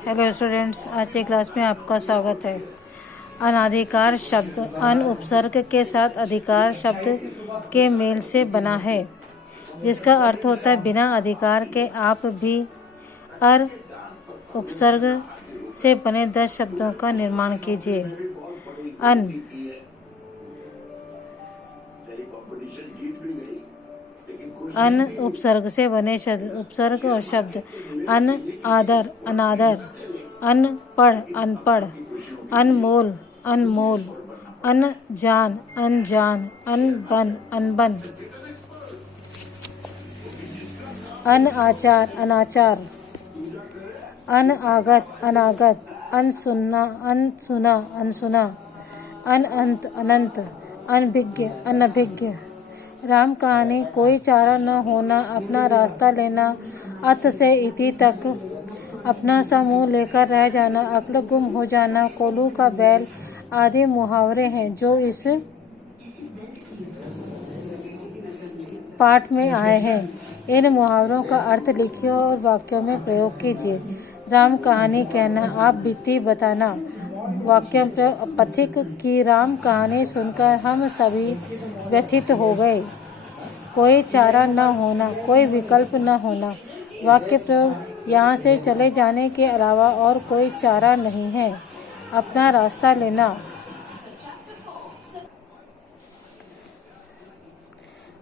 Hello students, आज की class में आपका स्वागत है। अनाधिकार शब्द अन उपसर्ग के साथ अधिकार शब्द के मेल से बना है, जिसका अर्थ होता है बिना अधिकार के। आप भी अर उपसर्ग से बने 10 शब्दों का निर्माण कीजिए। अन उपसर्ग से बने शब्द, उपसर्ग और शब्द अन आदर अनादर, अनपढ़ अनपढ़, अनमोल अनमोल, अनजान अनजान, अनबन अनबन, अनाचार अनाचार, अनागत अनागत, अनसुना अनसुना अनसुना, अनंत अनंत, अनभिज्ञ अनभिज्ञ। राम कहानी कोई चारा न होना, अपना रास्ता लेना, अत से इति तक, अपना सा मुँह लेकर रह जाना, अक्ल गुम हो जाना, कोल्हू का बैल आदि मुहावरे हैं जो इस पाठ में आए हैं। इन मुहावरों का अर्थ लिखिए और वाक्यों में प्रयोग कीजिए। राम कहानी कहना, आप बीती बताना। वाक्य पथिक की राम कहानी सुनकर हम सभी व्यथित हो गए। कोई चारा न होना, कोई विकल्प न होना। वाक्य प्रयोग, यहाँ से चले जाने के अलावा और कोई चारा नहीं है। अपना रास्ता लेना,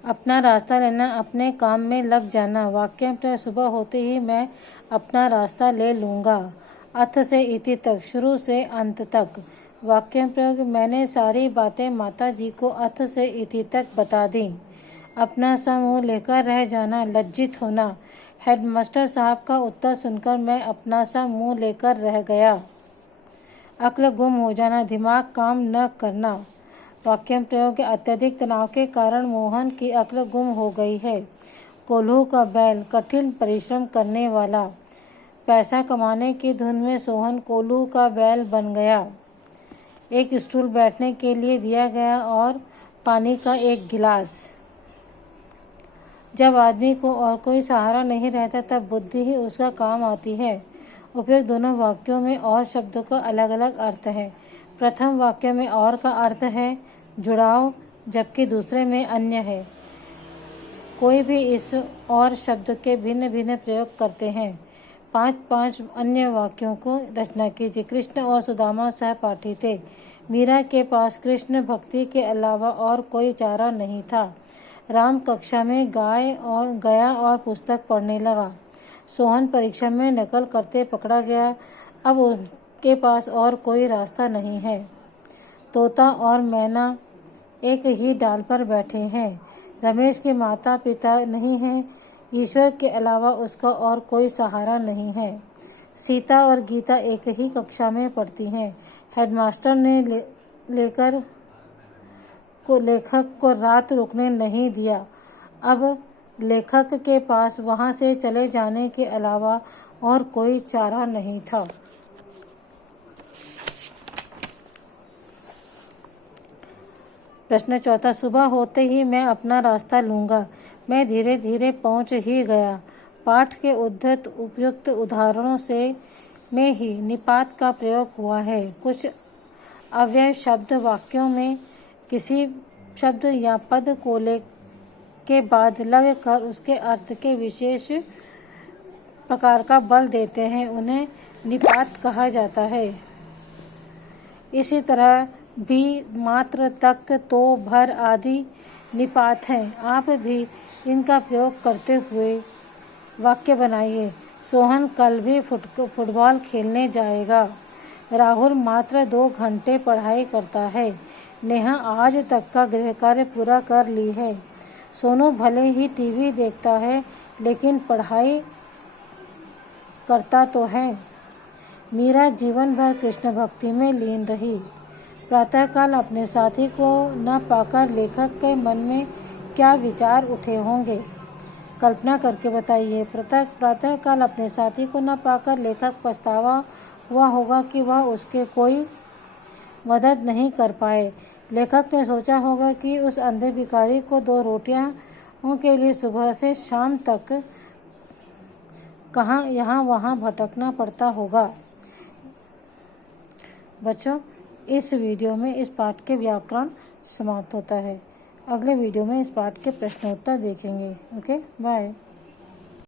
अपना रास्ता लेना, अपने काम में लग जाना। वाक्य सुबह होते ही मैं अपना रास्ता ले लूँगा। अथ से इति तक, शुरू से अंत तक। वाक्य प्रयोग, मैंने सारी बातें माता जी को अथ से इति तक बता दी। अपना सा मुँह लेकर रह जाना, लज्जित होना। हेडमास्टर साहब का उत्तर सुनकर मैं अपना सा मुँह लेकर रह गया। अक्ल गुम हो जाना, दिमाग काम न करना। वाक्य प्रयोग, अत्यधिक तनाव के कारण मोहन की अक्ल गुम हो गई है। कोल्हू का बैल, कठिन परिश्रम करने वाला। पैसा कमाने की धुन में सोहन कोल्हू का बैल बन गया। एक स्टूल बैठने के लिए दिया गया और पानी का एक गिलास। जब आदमी को और कोई सहारा नहीं रहता तब बुद्धि ही उसका काम आती है। उपयुक्त दोनों वाक्यों में और शब्दों का अलग अलग अर्थ है। प्रथम वाक्य में और का अर्थ है जुड़ाव, जबकि दूसरे में अन्य है। कोई भी इस और शब्द के भिन्न भिन्न प्रयोग करते हैं। 5 अन्य वाक्यों को रचना कीजिए। कृष्ण और सुदामा सहपाठी थे। मीरा के पास कृष्ण भक्ति के अलावा और कोई चारा नहीं था। राम कक्षा में गया और पुस्तक पढ़ने लगा। सोहन परीक्षा में नकल करते पकड़ा गया। अब उसके पास और कोई रास्ता नहीं है। तोता और मैना एक ही डाल पर बैठे हैं। रमेश के माता पिता नहीं हैं। ईश्वर के अलावा उसका और कोई सहारा नहीं है। सीता और गीता एक ही कक्षा में पढ़ती हैं। हेडमास्टर ने लेखक को रात रुकने नहीं दिया। अब लेखक के पास वहां से चले जाने के अलावा और कोई चारा नहीं था। प्रश्न चौथा, सुबह होते ही मैं अपना रास्ता लूँगा। मैं धीरे धीरे पहुँच ही गया। पाठ के उद्धृत उपयुक्त उदाहरणों से में ही निपात का प्रयोग हुआ है। कुछ अव्यय शब्द वाक्यों में किसी शब्द या पद को के बाद लग कर उसके अर्थ के विशेष प्रकार का बल देते हैं, उन्हें निपात कहा जाता है। इसी तरह भी, मात्र, तक, तो, भर आदि निपात हैं। आप भी इनका प्रयोग करते हुए वाक्य बनाइए। सोहन कल भी फुटबॉल खेलने जाएगा। राहुल मात्र 2 घंटे पढ़ाई करता है। नेहा आज तक का गृह कार्य पूरा कर ली है। सोनू भले ही टीवी देखता है लेकिन पढ़ाई करता तो है। मीरा जीवन भर कृष्ण भक्ति में लीन रही। प्रातःकाल अपने साथी को न पाकर लेखक के मन में क्या विचार उठे होंगे? कल्पना करके बताइए। प्रातःकाल अपने साथी को न पाकर लेखक पछतावा हुआ होगा कि वह उसके कोई मदद नहीं कर पाए। लेखक ने सोचा होगा कि उस अंधे भिखारी को 2 रोटियों के लिए सुबह से शाम तक कहाँ यहाँ वहाँ भटकना पड़ता होगा। बच्चों, इस वीडियो में इस पाठ के व्याकरण समाप्त होता है। अगले वीडियो में इस पाठ के प्रश्नोत्तर देखेंगे। Okay, bye.